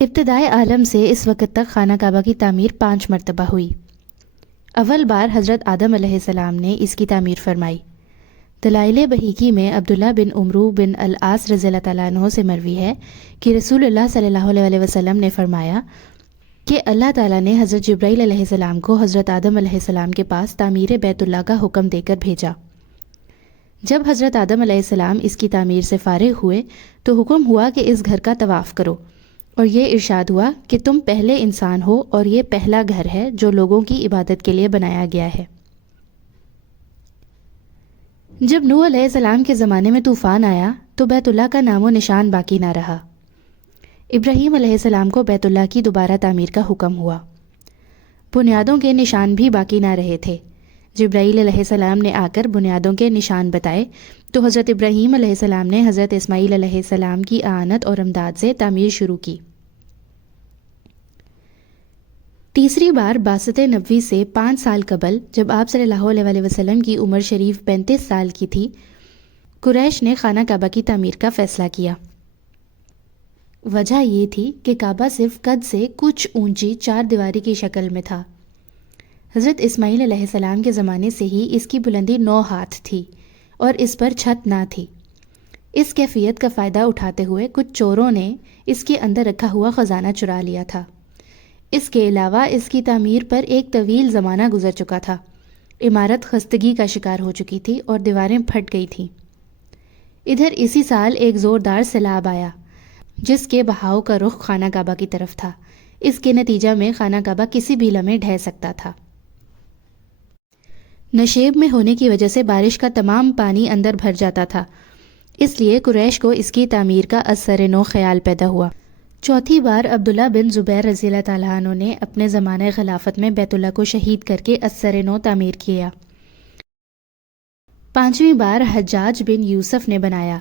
ابتدائے عالم سے اس وقت تک خانہ کعبہ کی تعمیر 5 مرتبہ ہوئی۔ اول بار حضرت آدم علیہ السلام نے اس کی تعمیر فرمائی۔ دلائل بحیقی میں عبداللہ بن عمرو بن العاص رضی اللہ تعالیٰ عنہ سے مروی ہے کہ رسول اللہ صلی اللہ علیہ وسلم نے فرمایا کہ اللہ تعالیٰ نے حضرت جبرائیل علیہ السلام کو حضرت آدم علیہ السلام کے پاس تعمیر بیت اللہ کا حکم دے کر بھیجا۔ جب حضرت آدم علیہ السلام اس کی تعمیر سے فارغ ہوئے تو حکم ہوا کہ اس گھر کا طواف کرو، اور یہ ارشاد ہوا کہ تم پہلے انسان ہو اور یہ پہلا گھر ہے جو لوگوں کی عبادت کے لیے بنایا گیا ہے۔ جب نوح علیہ السلام کے زمانے میں طوفان آیا تو بیت اللہ کا نام و نشان باقی نہ رہا۔ ابراہیم علیہ السلام کو بیت اللہ کی دوبارہ تعمیر کا حکم ہوا۔ بنیادوں کے نشان بھی باقی نہ رہے تھے۔ جبرائیل علیہ السلام نے آ کر بنیادوں کے نشان بتائے تو حضرت ابراہیم علیہ السلام نے حضرت اسماعیل علیہ السلام کی اعانت اور امداد سے تعمیر شروع کی۔ تیسری بار بعثت نبوی سے 5 سال قبل جب آپ صلی اللہ علیہ وسلم کی عمر شریف 35 سال کی تھی، قریش نے خانہ کعبہ کی تعمیر کا فیصلہ کیا۔ وجہ یہ تھی کہ کعبہ صرف قد سے کچھ اونچی 4 دیواری کی شکل میں تھا۔ حضرت اسماعیل علیہ السلام کے زمانے سے ہی اس کی بلندی 9 ہاتھ تھی اور اس پر چھت نہ تھی۔ اس کیفیت کا فائدہ اٹھاتے ہوئے کچھ چوروں نے اس کے اندر رکھا ہوا خزانہ چرا لیا تھا۔ اس کے علاوہ اس کی تعمیر پر ایک طویل زمانہ گزر چکا تھا۔ عمارت خستگی کا شکار ہو چکی تھی اور دیواریں پھٹ گئی تھیں۔ ادھر اسی سال ایک زوردار سیلاب آیا جس کے بہاؤ کا رخ خانہ کعبہ کی طرف تھا۔ اس کے نتیجہ میں خانہ کعبہ کسی بھی لمحے ڈھہ سکتا تھا۔ نشیب میں ہونے کی وجہ سے بارش کا تمام پانی اندر بھر جاتا تھا، اس لیے قریش کو اس کی تعمیر کا از سر نو خیال پیدا ہوا۔ چوتھی بار عبداللہ بن زبیر رضی اللہ تعالیٰ عنہ نے اپنے زمانہ خلافت میں بیت اللہ کو شہید کر کے از سر نو تعمیر کیا۔ 5ویں بار حجاج بن یوسف نے بنایا،